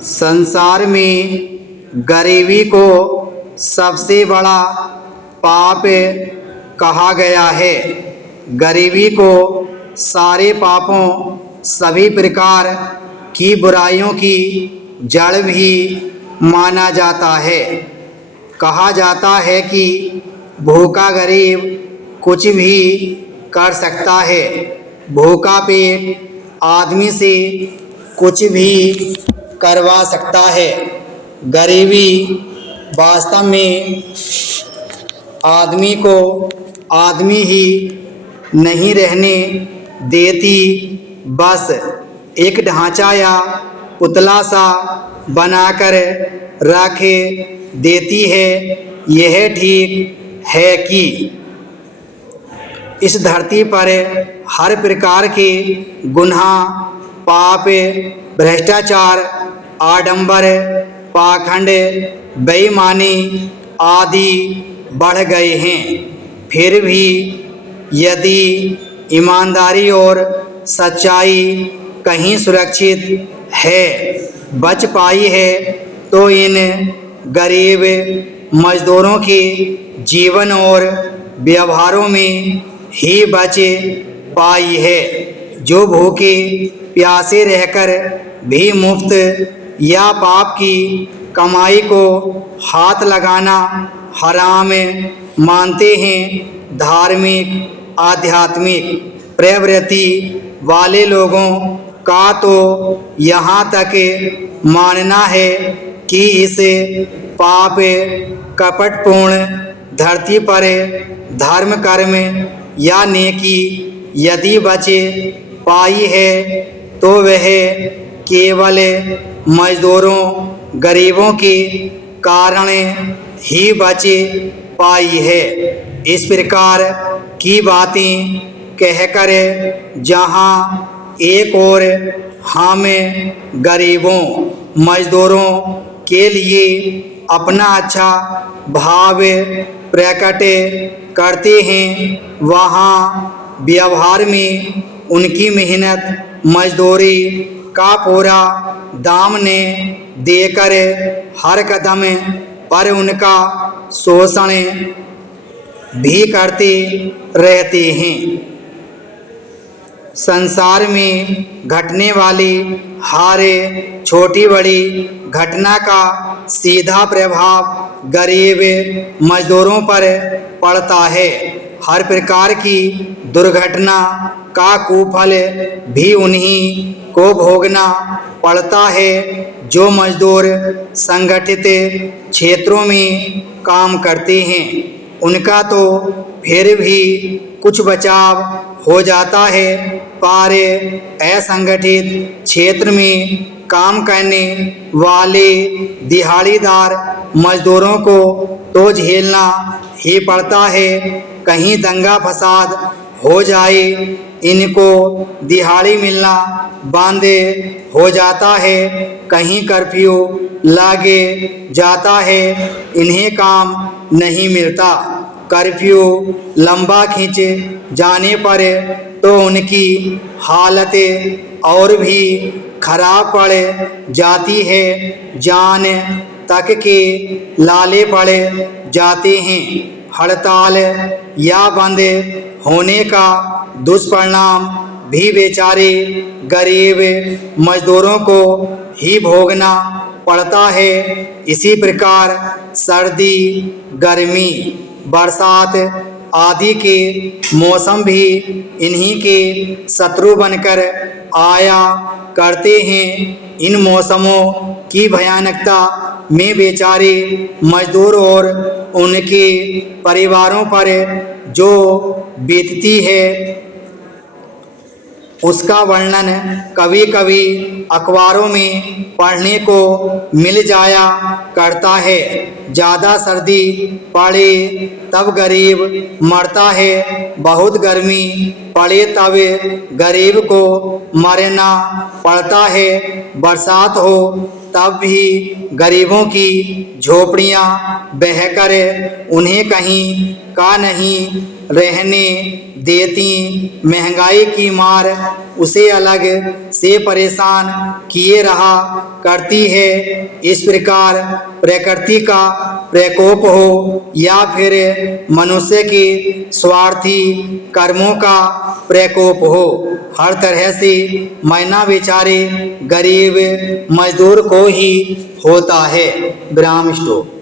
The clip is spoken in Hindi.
संसार में गरीबी को सबसे बड़ा पाप कहा गया है। गरीबी को सारे पापों, सभी प्रकार की बुराइयों की जड़ भी माना जाता है। कहा जाता है कि भूखा गरीब कुछ भी कर सकता है, भूखा पेट आदमी से कुछ भी करवा सकता है। गरीबी वास्तव में आदमी को आदमी ही नहीं रहने देती, बस एक ढांचा या पुतला सा बनाकर रख देती है। यह ठीक है कि इस धरती पर हर प्रकार के गुनाह, पाप, भ्रष्टाचार, आडंबर, पाखंड, बेईमानी आदि बढ़ गए हैं। फिर भी यदि ईमानदारी और सच्चाई कहीं सुरक्षित है, बच पाई है, तो इन गरीब मजदूरों के जीवन और व्यवहारों में ही बच पाई है, जो भूखे प्यासे रहकर भी मुफ्त या पाप की कमाई को हाथ लगाना हराम मानते हैं। धार्मिक आध्यात्मिक प्रवृत्ति वाले लोगों का तो यहाँ तक मानना है कि इस पाप कपटपूर्ण धरती पर धर्म, कर्म या नेकी यदि बच पाई है, तो वह केवल मजदूरों, गरीबों के कारण ही बच पाई है। इस प्रकार की बातें कहकर जहाँ एक और हम गरीबों, मजदूरों के लिए अपना अच्छा भाव प्रकट करते हैं, वहाँ व्यवहार में उनकी मेहनत मजदूरी का पूरा दाम ने देकर हर कदम पर उनका शोषण भी करते रहते हैं। संसार में घटने वाली हर छोटी बड़ी घटना का सीधा प्रभाव गरीब मजदूरों पर पड़ता है। हर प्रकार की दुर्घटना का कुफल भी उन्हीं को भोगना पड़ता है, जो मजदूर संगठित क्षेत्रों में काम करते हैं। उनका तो फिर भी कुछ बचाव हो जाता है, पर असंगठित क्षेत्र में काम करने वाले दिहाड़ीदार मजदूरों को तो झेलना ही पड़ता है। कहीं दंगा फसाद हो जाए, इनको दिहाड़ी मिलना बंद हो जाता है, कहीं कर्फ्यू लग जाता है, इन्हें काम नहीं मिलता। कर्फ्यू लंबा खींच जाने पर तो उनकी हालत और भी खराब पड़ जाती है, जान तक के लाले पड़ जाते हैं। हड़ताल या बंद होने का दुष्परिणाम भी बेचारे गरीब मजदूरों को ही भोगना पड़ता है। इसी प्रकार सर्दी, गर्मी, बरसात आदि के मौसम भी इन्हीं के शत्रु बनकर आया करते हैं। इन मौसमों की भयानकता में बेचारे मजदूर और उनके परिवारों पर जो बीतती है, उसका वर्णन कभी कभी अखबारों में पढ़ने को मिल जाया करता है। ज़्यादा सर्दी पड़े तब गरीब मरता है, बहुत गर्मी पड़े तब गरीब को मरना पड़ता है, बरसात हो तब भी गरीबों की झोपड़ियाँ बहकर उन्हें कहीं का नहीं रहने देती महंगाई की मार, उसे अलग से परेशान किए रहा करती है। इस प्रकार प्रकृति का प्रकोप हो या फिर मनुष्य के स्वार्थी कर्मों का प्रकोप हो, हर तरह से मरना बेचारे गरीब मजदूर को ही होता है। विराम स्टॉप।